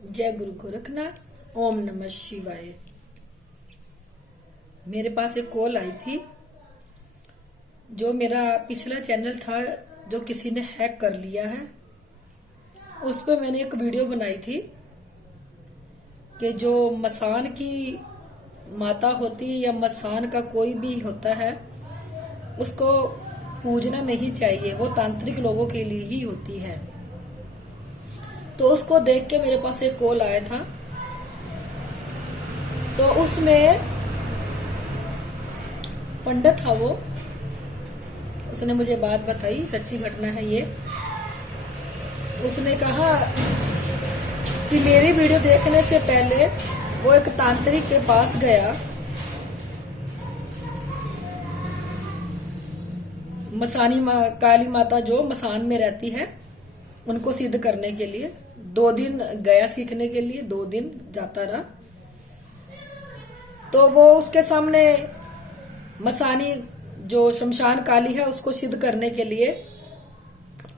जय गुरु गोरखनाथ। ओम नमः शिवाय। मेरे पास एक कॉल आई थी। जो मेरा पिछला चैनल था जो किसी ने हैक कर लिया है, उस पर मैंने एक वीडियो बनाई थी कि जो मसान की माता होती है या मसान का कोई भी होता है, उसको पूजना नहीं चाहिए, वो तांत्रिक लोगों के लिए ही होती है। तो उसको देख के मेरे पास एक कॉल आया था। तो उसमें पंडित था वो, उसने मुझे बात बताई, सच्ची घटना है ये। उसने कहा कि मेरी वीडियो देखने से पहले वो एक तांत्रिक के पास गया, काली माता जो मसान में रहती है उनको सिद्ध करने के लिए 2 दिन गया सीखने के लिए, 2 दिन जाता रहा। तो वो उसके सामने मसानी जो शमशान काली है उसको सिद्ध करने के लिए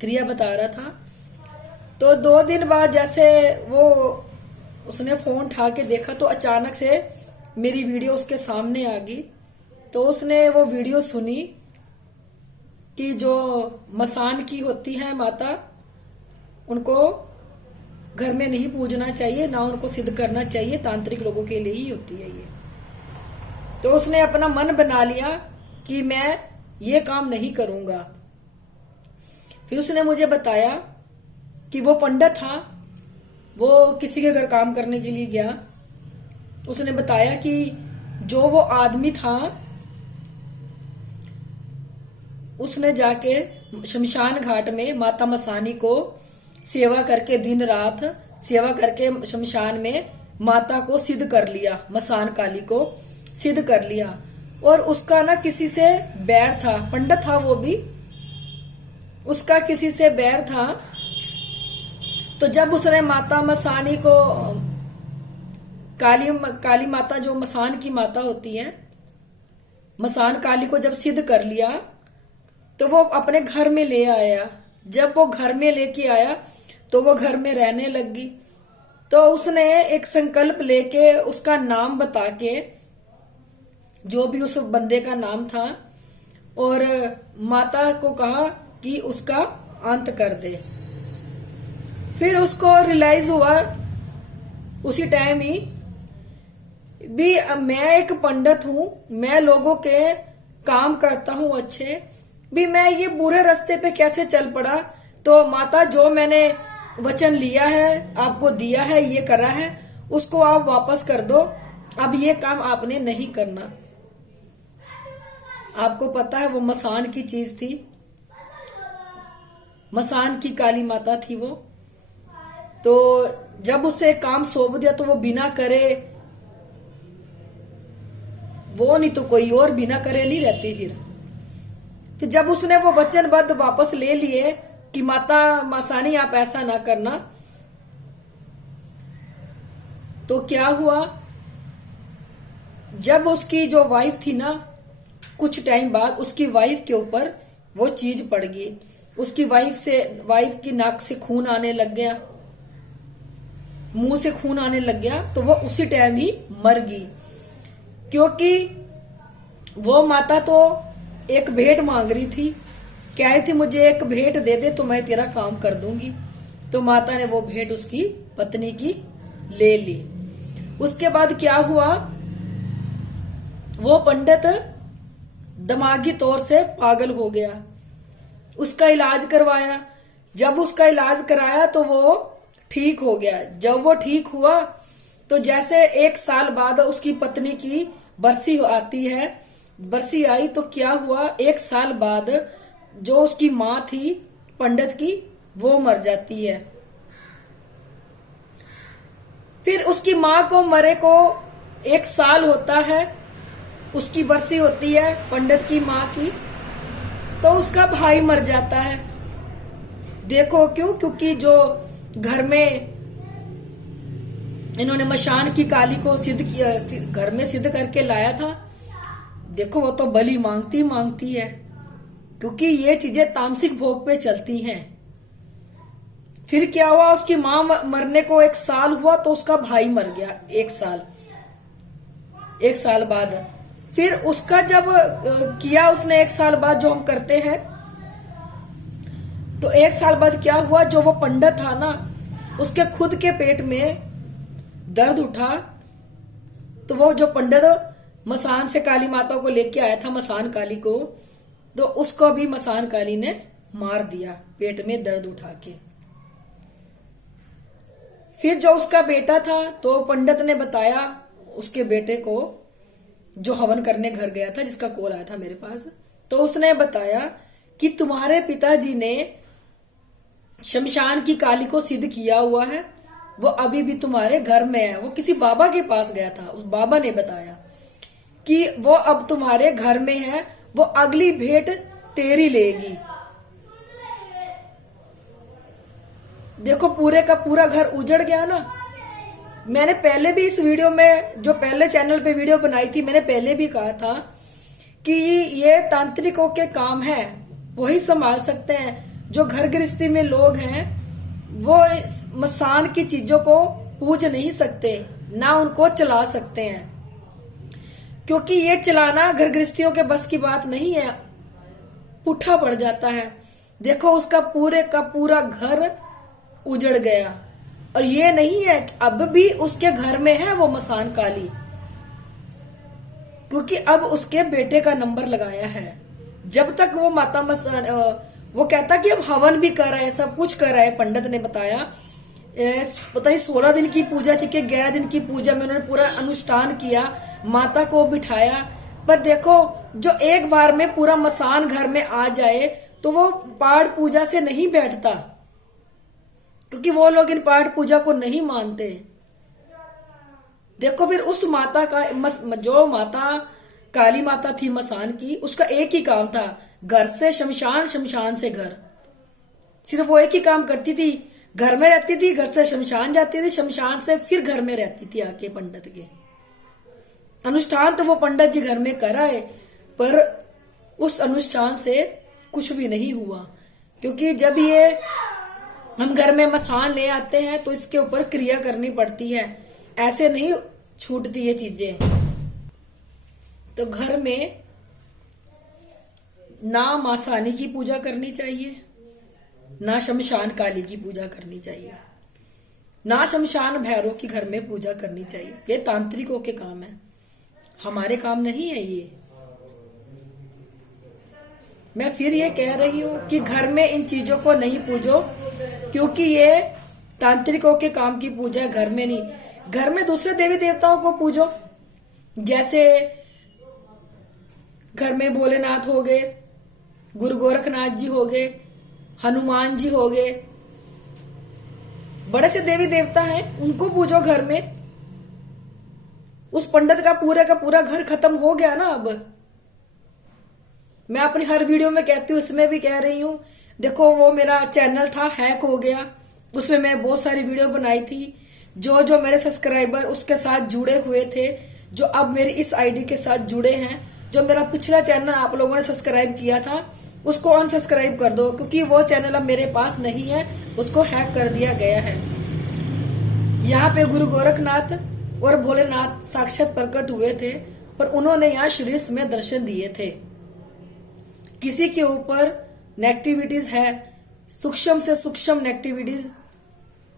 क्रिया बता रहा था। तो 2 दिन बाद जैसे वो उसने फोन उठा के देखा तो अचानक से मेरी वीडियो उसके सामने आ गई। तो उसने वो वीडियो सुनी कि जो मसान की होती है माता, उनको घर में नहीं पूजना चाहिए, ना उनको सिद्ध करना चाहिए, तांत्रिक लोगों के लिए ही होती है ये। तो उसने अपना मन बना लिया कि मैं ये काम नहीं करूंगा। फिर उसने मुझे बताया कि वो पंडित था, वो किसी के घर काम करने के लिए गया। उसने बताया कि जो वो आदमी था उसने जाके शमशान घाट में माता मसानी को सेवा करके, दिन रात सेवा करके शमशान में माता को सिद्ध कर लिया, मसान काली को सिद्ध कर लिया। और उसका ना किसी से बैर था, पंडित था वो भी, उसका किसी से बैर था। तो जब उसने माता मसानी को, काली माता जो मसान की माता होती है, मसान काली को जब सिद्ध कर लिया तो वो अपने घर में ले आया। जब वो घर में लेके आया तो वो घर में रहने लगी। तो उसने एक संकल्प लेके उसका नाम बता के, जो भी उस बंदे का नाम था, और माता को कहा कि उसका अंत कर दे। फिर उसको रियलाइज हुआ उसी टाइम ही भी मैं एक पंडित हूं, मैं लोगों के काम करता हूं अच्छे, भी मैं ये बुरे रास्ते पे कैसे चल पड़ा। तो माता जो मैंने वचन लिया है, आपको दिया है, ये करा है, उसको आप वापस कर दो। अब ये काम आपने नहीं करना। आपको पता है वो मसान की चीज थी, मसान की काली माता थी वो। तो जब उसे काम सौंप दिया तो वो बिना करे, वो नहीं तो कोई और बिना करे नहीं रहती। फिर जब उसने वो वचनबद्ध वापस ले लिए कि माता मसानी आप ऐसा ना करना, तो क्या हुआ, जब उसकी जो वाइफ थी ना, कुछ टाइम बाद उसकी वाइफ के ऊपर वो चीज पड़ गई। उसकी वाइफ की नाक से खून आने लग गया, मुंह से खून आने लग गया। तो वो उसी टाइम ही मर गई, क्योंकि वो माता तो एक भेंट मांग रही थी, कह रही थी मुझे एक भेंट दे दे तो मैं तेरा काम कर दूंगी। तो माता ने वो भेंट उसकी पत्नी की ले ली। उसके बाद क्या हुआ, वो पंडित दिमागी तौर से पागल हो गया। उसका इलाज करवाया, जब उसका इलाज कराया तो वो ठीक हो गया। जब वो ठीक हुआ तो जैसे 1 साल बाद उसकी पत्नी की बरसी आती है, बरसी आई तो क्या हुआ, 1 साल बाद जो उसकी माँ थी पंडित की, वो मर जाती है। फिर उसकी माँ को मरे को 1 साल होता है, उसकी बरसी होती है पंडित की माँ की, तो उसका भाई मर जाता है। देखो क्यों, क्योंकि जो घर में इन्होंने मशान की काली को सिद्ध किया, घर में सिद्ध करके लाया था, देखो वो तो बलि मांगती है, क्योंकि ये चीजें तामसिक भोग पे चलती हैं। फिर क्या हुआ, उसकी माँ मरने को 1 साल हुआ तो उसका भाई मर गया 1 साल बाद। फिर उसका जब किया उसने 1 साल बाद जो हम करते हैं, तो 1 साल बाद क्या हुआ, जो वो पंडित था ना उसके खुद के पेट में दर्द उठा, तो वो जो पंडित मसान से काली माता को लेके आया था, मसान काली को, तो उसको भी मसान काली ने मार दिया पेट में दर्द उठा के। फिर जो उसका बेटा था तो पंडित ने बताया उसके बेटे को, जो हवन करने घर गया था, जिसका कॉल आया था मेरे पास, तो उसने बताया कि तुम्हारे पिताजी ने शमशान की काली को सिद्ध किया हुआ है, वो अभी भी तुम्हारे घर में है। वो किसी बाबा के पास गया था, उस बाबा ने बताया कि वो अब तुम्हारे घर में है, वो अगली भेंट तेरी लेगी। देखो पूरे का पूरा घर उजड़ गया ना। मैंने पहले भी इस वीडियो में, जो पहले चैनल पे वीडियो बनाई थी, मैंने पहले भी कहा था कि ये तांत्रिकों के काम है, वही संभाल सकते हैं। जो घर गृहस्थी में लोग हैं वो मसान की चीजों को पूज नहीं सकते, ना उनको चला सकते हैं, क्योंकि ये चलाना घर गृहस्थियों के बस की बात नहीं है, पुट्ठा पड़ जाता है। देखो उसका पूरे का पूरा घर उजड़ गया, और ये नहीं है अब भी उसके घर में है वो मसान काली, क्योंकि अब उसके बेटे का नंबर लगाया है। जब तक वो माता मसान, वो कहता कि हम हवन भी कर रहे हैं, सब कुछ कर रहे हैं, पंडित ने बताया पता नहीं 16 दिन की पूजा थी कि 11 दिन की पूजा में उन्होंने पूरा अनुष्ठान किया, माता को बिठाया। पर देखो जो एक बार में पूरा मसान घर में आ जाए तो वो पाठ पूजा से नहीं बैठता, क्योंकि वो लोग इन पाठ पूजा को नहीं मानते। देखो फिर उस माता का, जो माता काली माता थी मसान की, उसका एक ही काम था, घर से शमशान, शमशान से घर। सिर्फ वो एक ही काम करती थी, घर में रहती थी, घर से शमशान जाती थी, शमशान से फिर घर में रहती थी आके पंडित के। अनुष्ठान तो वो पंडित जी घर में कराए, पर उस अनुष्ठान से कुछ भी नहीं हुआ, क्योंकि जब ये हम घर में मसान ले आते हैं तो इसके ऊपर क्रिया करनी पड़ती है, ऐसे नहीं छूटती ये चीजें। तो घर में ना मासानी की पूजा करनी चाहिए, ना शमशान काली की पूजा करनी चाहिए, ना शमशान भैरव की घर में पूजा करनी चाहिए। ये तांत्रिकों के काम है, हमारे काम नहीं है ये। मैं फिर ये कह रही हूं कि घर में इन चीजों को नहीं पूजो, क्योंकि ये तांत्रिकों के काम की पूजा है, घर में नहीं। घर में दूसरे देवी देवताओं को पूजो, जैसे घर में भोलेनाथ हो गए, गुरु गोरखनाथ जी हो गए, हनुमान जी हो गए, बड़े से देवी देवता हैं, उनको पूजो घर में। उस पंडित का पूरा घर खत्म हो गया ना। अब मैं अपनी हर वीडियो में कहती हूँ, इसमें भी कह रही हूँ, देखो वो मेरा चैनल था हैक हो गया, उसमें मैं बहुत सारी वीडियो बनाई थी। जो मेरे सब्सक्राइबर उसके साथ जुड़े हुए थे, जो अब मेरी इस आईडी के साथ जुड़े हैं, जो मेरा पिछला चैनल आप लोगों ने सब्सक्राइब किया था उसको अनसब्सक्राइब कर दो, क्योंकि वो चैनल अब मेरे पास नहीं है, उसको हैक कर दिया गया है। यहाँ पे गुरु गोरखनाथ और भोलेनाथ साक्षात प्रकट हुए थे, पर उन्होंने यहाँ शीर्ष में दर्शन दिए थे। किसी के ऊपर नेगेटिविटीज है, सूक्ष्म से सूक्ष्म नेगेटिविटीज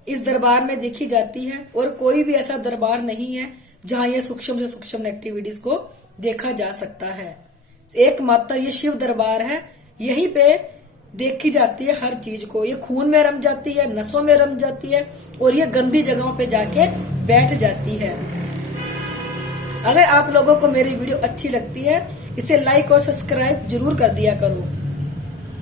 इस दरबार में देखी जाती है, और कोई भी ऐसा दरबार नहीं है जहां ये सूक्ष्म से सूक्ष्म नेगेटिविटीज को देखा जा सकता है। एकमात्र ये शिव दरबार है, यहीं पे देखी जाती है हर चीज को। ये खून में रम जाती है, नसों में रम जाती है, और ये गंदी जगहों पे जाके बैठ जाती है। अगर आप लोगों को मेरी वीडियो अच्छी लगती है, इसे लाइक और सब्सक्राइब जरूर कर दिया करो।